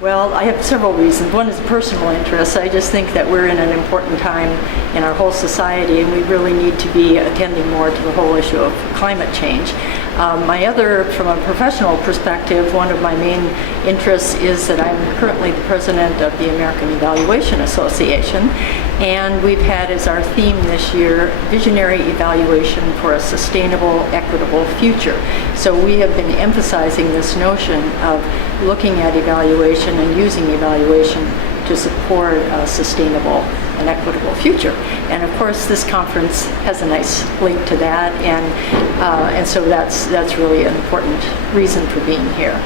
Well, I have several reasons. One is personal interest. I just think that we're in an important time in our whole society, and we really need to be attending more to the whole issue of climate change. My other, from a professional perspective, one of my main interests is that I'm currently the president of the American Evaluation Association, and we've had as our theme this year, visionary evaluation for a sustainable, equitable future. So we have been emphasizing this notion of looking at evaluation and using evaluation to support a sustainable and equitable future. And of course, this conference has a nice link to that, and so that's really an important reason for being here.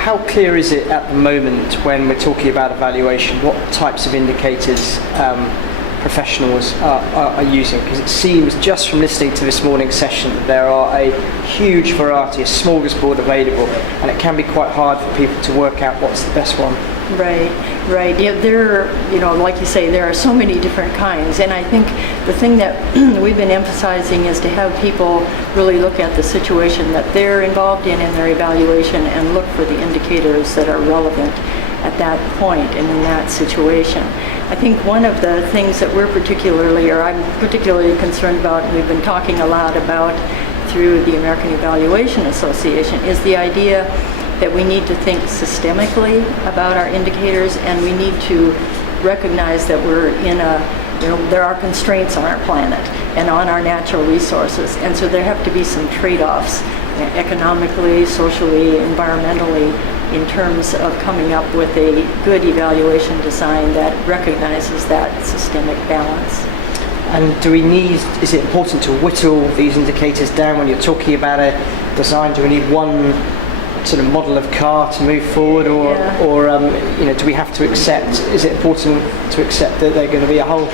How clear is it at the moment when we're talking about evaluation, what types of indicators professionals are using? Because it seems, just from listening to this morning's session, that there are a huge variety, a smorgasbord available, and it can be quite hard for people to work out what's the best one. Right. Yeah, like you say, there are so many different kinds, and I think the thing that we've been emphasizing is to have people really look at the situation that they're involved in their evaluation and look for the indicators that are relevant at that point and in that situation. I think one of the things that I'm particularly concerned about, and we've been talking a lot about through the American Evaluation Association, is the idea that we need to think systemically about our indicators, and we need to recognize that we're in there are constraints on our planet and on our natural resources, and so there have to be some trade-offs economically, socially, environmentally, in terms of coming up with a good evaluation design that recognizes that systemic balance. And is it important to whittle these indicators down when you're talking about a design? Do we need one sort of model of car to move forward, or do we have to accept? Is it important to accept that they're going to be a whole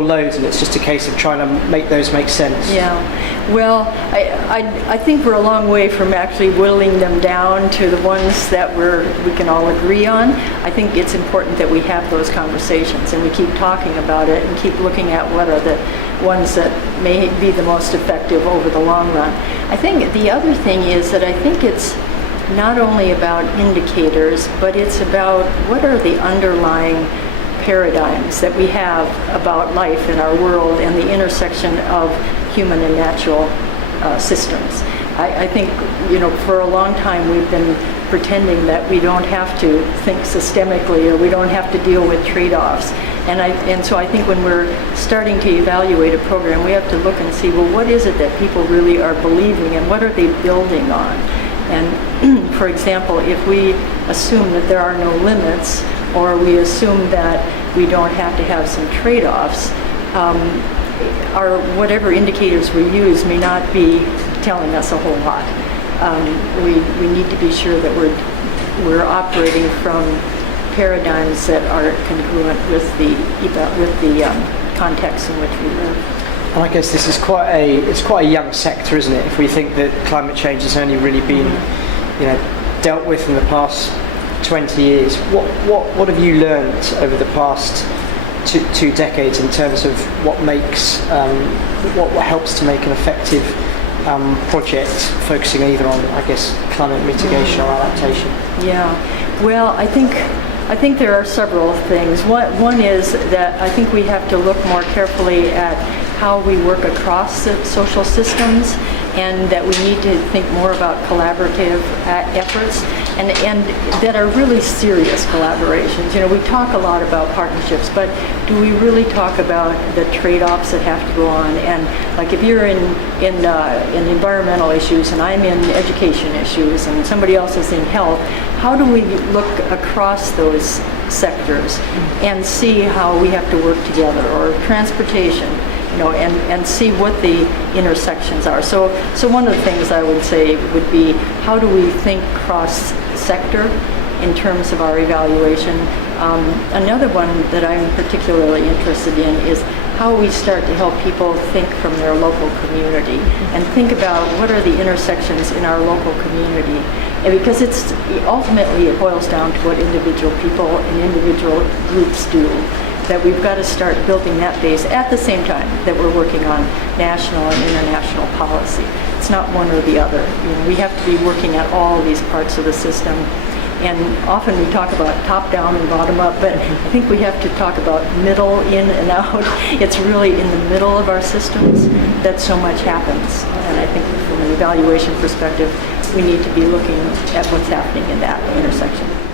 load, and it's just a case of trying to make those make sense? Yeah. Well, I think we're a long way from actually whittling them down to the ones that we can all agree on. I think it's important that we have those conversations and we keep talking about it and keep looking at what are the ones that may be the most effective over the long run. I think the other thing is that I think it's not only about indicators, but it's about what are the underlying paradigms that we have about life in our world and the intersection of human and natural systems. I think, for a long time we've been pretending that we don't have to think systemically, or we don't have to deal with trade-offs. And so I think when we're starting to evaluate a program, we have to look and see, well, what is it that people really are believing, and what are they building on? And for example, if we assume that there are no limits, or we assume that we don't have to have some trade-offs, whatever indicators we use may not be telling us a whole lot. We need to be sure that we're operating from paradigms that are congruent with the context in which we live. And I guess this is quite a young sector, isn't it? If we think that climate change has only really been, dealt with in the past 20 years, what have you learned over the past two decades in terms of what makes what helps to make an effective project focusing either on, I guess, climate mitigation or adaptation? Yeah, well, I think there are several things. One is that I think we have to look more carefully at how we work across the social systems, and that we need to think more about collaborative efforts, and that are really serious collaborations. We talk a lot about partnerships, but do we really talk about the trade-offs that have to go on? And like if you're in environmental issues and I'm in education issues and somebody else is in health, how do we look across those sectors and see how we have to work together? Or transportation, and see what the intersections are. So one of the things I would say would be, how do we think cross-sector in terms of our evaluation? Another one that I'm particularly interested in is how we start to help people think from their local community and think about what are the intersections in our local community. And because ultimately it boils down to what individual people and individual groups do, that we've got to start building that base at the same time that we're working on national and international policy. It's not one or the other. We have to be working at all these parts of the system. And often we talk about top down and bottom up, but I think we have to talk about middle, in and out. It's really in the middle of our systems that so much happens. And I think from an evaluation perspective, we need to be looking at what's happening in that intersection.